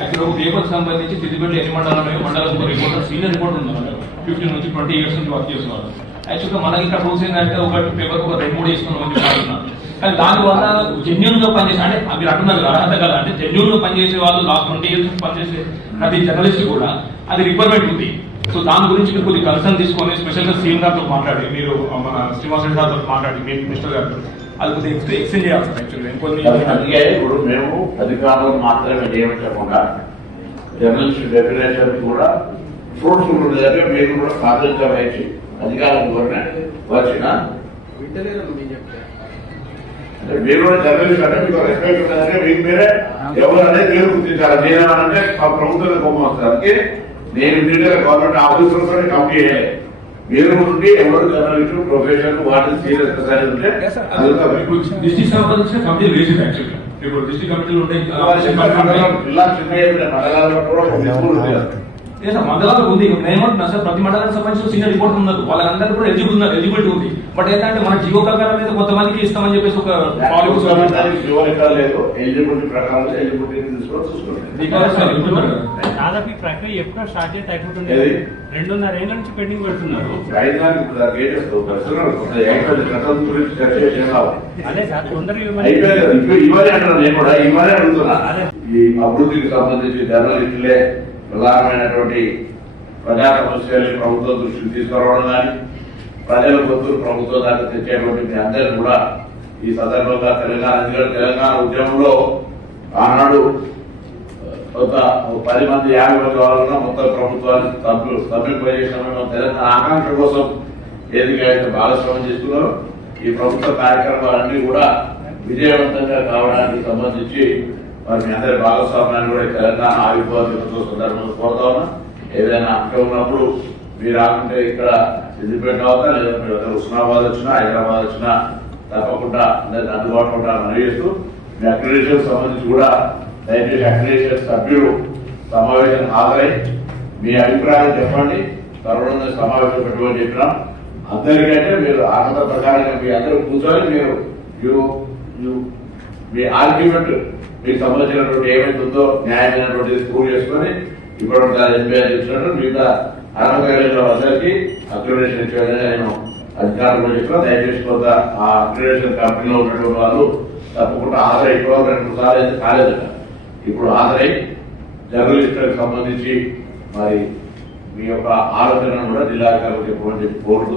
యాక్చువల్గా ఒక పేపర్కి సంబంధించి సిద్దిపేట ఎన్ని మండలాలు ఉన్నాయో మండలాలకు రిపోర్టర్ సీనియర్ రిపోర్టర్ ఉన్నారు 15 నుంచి 20 years నుంచి వర్క్ చేస్తున్నారు. యాక్చువల్గా మనకి ఇక్కడ రూల్స్ ఏంటంటే ఒక పేపర్ ఒక 2-3 ఇస్తున్నాం అని చెప్తున్నారు. కానీ దానివల్ల జెన్యూన్ గా పనిచేసే అంటే మీరు అంటున్నారు అర్హత కదా అంటే జెన్యూన్ గా పనిచేసే వాళ్ళు లాస్ట్ 20 years నుంచి పనిచేసే ప్రతి జర్నలిస్ట్ కూడా అది రిక్వైర్మెంట్ ఉంది. సో దాని గురించి మీరు కొద్దిగా కన్సర్న్ తీసుకొని స్పెషల్ గా సీఎం గారితో మాట్లాడి మీరు మన శ్రీనివాస్ రెడ్డి గారితో మాట్లాడి మీ మినిస్టర్ గారితో అది కొద్దిగా ఎక్స్టెండ్ చేయాలి సార్. యాక్చువల్లీ ఇప్పుడు మేము అధికారులు మాత్రమే నియమించకుండా జర్నలిస్ట్ డెఫినేషన్ కూడా ఫ్రూట్స్ ఉండేదాకా మీరు కూడా ప్రాథమిక వహించి అధికారులు వచ్చిన మీరు కూడా జర్నలిస్ట్ అంటే మీకు రెస్పెక్ట్ ఉండదంటే మీకు మీరే ఎవరు అనేది మీరు గుర్తించాలి. నేనేమనంటే ప్రభుత్వం బొమ్మ వస్తానికి నేను ఇమీడియట్ గవర్నమెంట్ ఆఫీసర్స్ కమిటీ చేయాలి. మీరు నుండి ఎవరు జర్నలిస్ట్ ప్రొఫెషన్ వాటిని సీరియస్ ఉంటే డిస్ట్రిక్ట్ సంబంధించిన కమిటీ వేసింది. యాక్చువల్గా ఇప్పుడు డిస్ట్రిక్ట్ కమిటీలు ఉంటాయి మండలాలు ఉంది. ఏమంటున్నా సార్ ప్రతి మండలానికి సంబంధించిన సీనియర్ రిపోర్టర్ ఉన్నారు. వాళ్ళందరూ కూడా ఎలిజిబిలిటీ ఉంది. బట్ ఏంటంటే మన జీవో ప్రకారం మీద కొంతమందికి ఇస్తామని చెప్పేసి ఒక దాదాపు ఈ ప్రక్రియ ఎప్పుడో స్టార్ట్ చేస్తే అయిపోతుంది. 2.5 ఏళ్ల నుంచి పెండింగ్ పెడుతున్నారు. అదే సార్ తొందరగా ఈ అభివృద్ధికి సంబంధించి జర్నలిస్టులే ప్రధానమైనటువంటి ప్రజా సమస్యలు ప్రభుత్వం దృష్టికి తీసుకురావడం కానీ ప్రజల గొంతులు ప్రభుత్వం దాకా తెచ్చేటువంటి మీ అందరూ కూడా ఈ సందర్భంగా తెలంగాణ ఉద్యమంలో ఆనాడు ఒక 10 మంది 50 మంది వాళ్ళ మొత్తం ప్రభుత్వాన్ని సభ్యుపరిచేసిన తెలంగాణ ఆకాంక్ష కోసం ఏదికైతే భాగస్వామ్యం చేస్తున్నారో ఈ ప్రభుత్వ కార్యక్రమాలన్నీ కూడా విజయవంతంగా కావడానికి సంబంధించి మరి మీ అందరి భాగస్వామ్యాన్ని కూడా తెలంగాణ ఆవిర్భావ దినోత్సవ సందర్భంగా కోరుతా ఉన్నా. ఏదైనా అంశం ఉన్నప్పుడు మీరు రాకుంటే ఇక్కడ సిద్దిపేట అవుతా లేదా మీరు హుస్నాబాద్ వచ్చినా హైదరాబాద్ వచ్చినా తప్పకుండా అందరికి అందుబాటులో ఉంటారని మనవి చేస్తూ మీ అక్రిడిటేషన్ సంబంధించి కూడా దయచేసి అక్రిడిటేషన్ సభ్యులు సమావేశం హాజరై మీ అభిప్రాయం చెప్పండి. త్వరలో సమావేశం పెట్టుకొని చెప్పినాం. అందరికంటే మీరు అర్హత ప్రకారంగా మీ అందరూ కూర్చొని మీరు మీ ఆర్గ్యుమెంట్ మీకు సంబంధించినటువంటి ఏమైతే ఉందో న్యాయమైనటువంటిది ప్రూవ్ చేసుకొని ఇప్పుడు ఎంపీ చెప్పినట్టు మిగతా అర్హత కలిగిన అందరికీ అక్రిడిటేషన్ ఇచ్చే విధంగా నేను అధికారులు చెప్పిన దయచేసి కొంత ఆ అక్రిడిటేషన్ కంపెనీలో ఉన్నటువంటి వాళ్ళు తప్పకుండా హాజరై ఇప్పుడు 2-3 సార్లు అయితే కాలేదు. ఇప్పుడు హాజరై జర్నలిస్టులకు సంబంధించి మరి మీ యొక్క ఆలోచనను కూడా జిల్లాధికారులకు చెప్పమని చెప్పి కోరుతూ